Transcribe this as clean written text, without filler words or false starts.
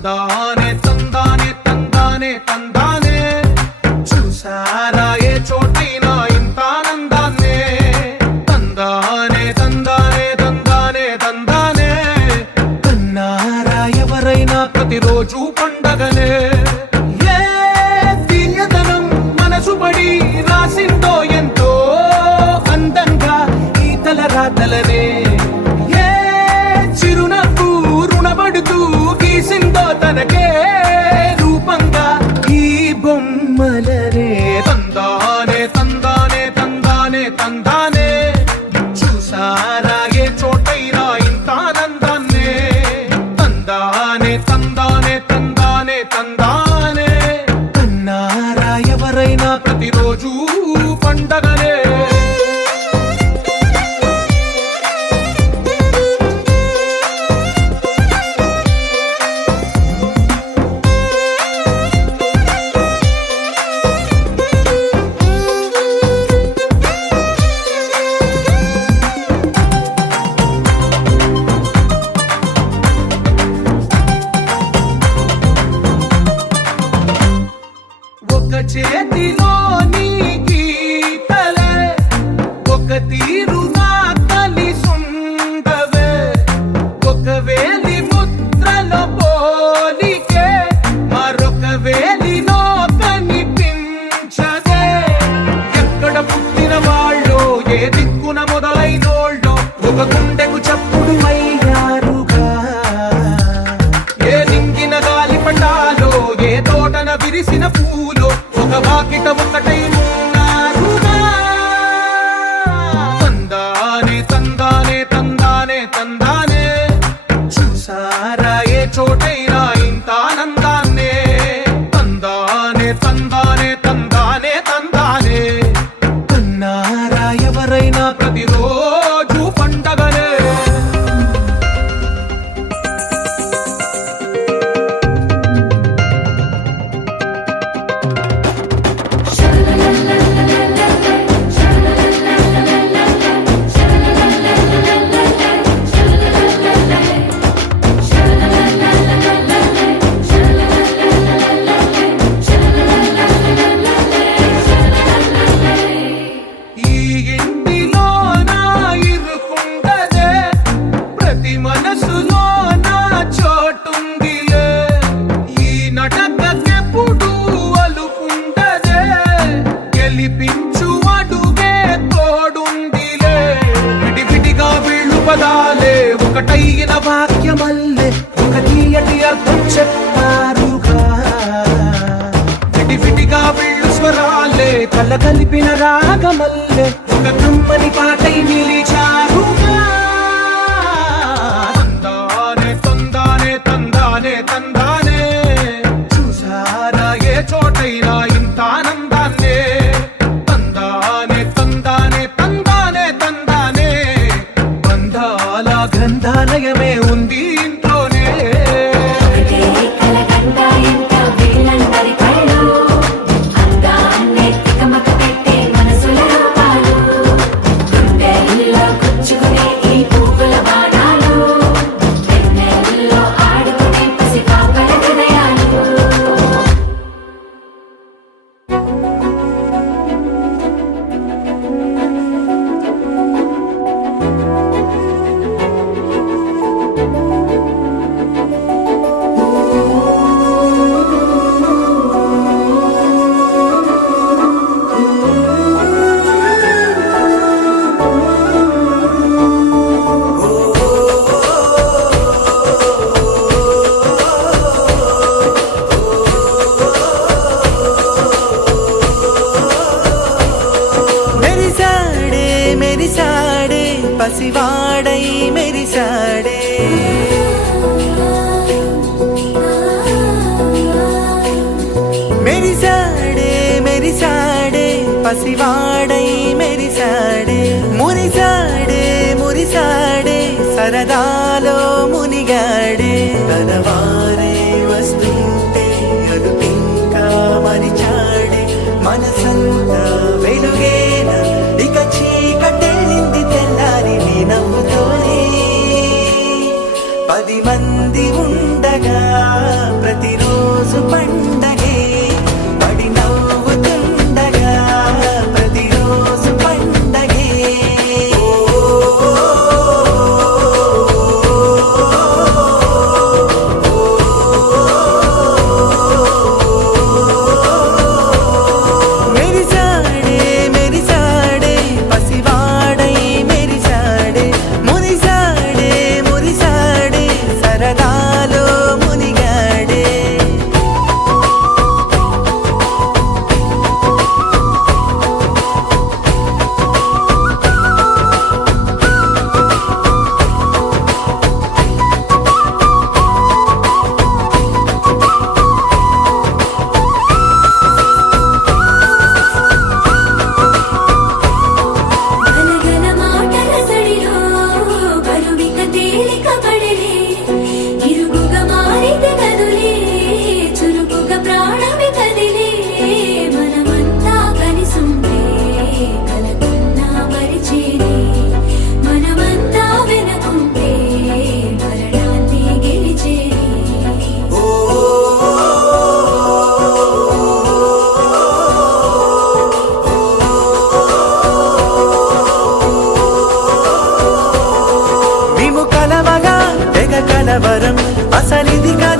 తందానే తందానే తందానే తందానే చూసారా ఏ చోటైనా ఇంత ఆనందాన్నే తందానే తందానే తందానే తందానే కన్నారా ఎవరైనా ప్రతిరోజు పండగనే ఏ తీయదనం మనసు పడి రాసిందో ఎంతో అందంగా ఈ తల రాతలనే ఏ చిరునవ్వు రుణపడుతూ గీసిందో తనకే రూపంగా ఈ బొమ్మలనే తందానే తందానే తందానే తందానే చూసారా ఏ చోటైనా ఇంత ఆనందాన్నే తందానే తందానే తందానే తందానే కన్నారా ఎవరైనా ప్రతిరోజు పండగనే ఒక చేతిలోని గీతలే ఒక తీరుగా కలిసుండవే ఒక వేలి ముద్రలో పోలికే మరొక వేలిలో కనిపించదే ఎక్కడ పుట్టిన వాళ్ళో ఏ దిక్కున మొదలైనోళ్ళో ఒక గుండెకు చప్పుడు అయ్యారుగా ఏ నింగిన గాలి పటాలో ఏ తోటన విరిసిన పూలో ఒక వాకిట ఒకటై ఉన్నారుగా తందానే తందానే తందానే తందానే చూసారా ఏ చోటైనా ఇంత ఆనందాన్నే తందానే తందానే తందానే తందానే కన్నారా ఎవరైనా ప్రతిరోజు పండగనే ఈ ఇంటిలో నా ఇరుకుండదే ప్రతి మనసులో నా చోటుందిలే ఈ నటకెప్పుడు అలుకుండదే గెలిపించు అడుగే తోడుందిలే విడివిడిగా వీళ్ళు పదాలే ఒకటైన వాక్యమల్లే ఒక తీయటి అర్థం చెప్పారుగా విడివిడిగా వీళ్ళు స్వరాలే కల కలిపిన రాగమల్లే ఒక కమ్మని పాటై నిలిచారుగా తందానే తందానే తందానే తందానే చూసారా ఏ చోటైనా ఇంత ఆనందాన్నే తందానే తందానే తందానే తందానే బంధాల గ్రంథాలయమే ఉంది ఇంట్లోనే ఒకటే కలగంట ఇంట వీళ్ళందరి కళ్ళు అందాన్నే తికమక పెట్టే మనసుల రూపాలు గుండెల్లో గుచ్చుకునే ఈ పువ్వుల బాణాలు వెన్నెల్లో ఆడుకునే పసిపాపల హృదయాలు మెరిసాడే మెరిసాడే పసివాడై మెరిసాడే మెరిసాడే మెరిసాడే పసివాడై మెరిసాడే మురిసాడే మురిసాడే సరదాలో మునిగాడే తనవారే వస్తుంటే అదుపింకా మరిచాడే మనసంతా వెలుగేన ఇక చీకటెళ్ళింది తెల్లారి నీ నవ్వుతోనే 10 మంది ఉండగా అసలిది కథ